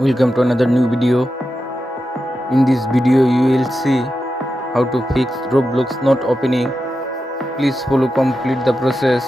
Welcome to another new video. In this video you will see how to fix Roblox not opening. Please follow complete the process.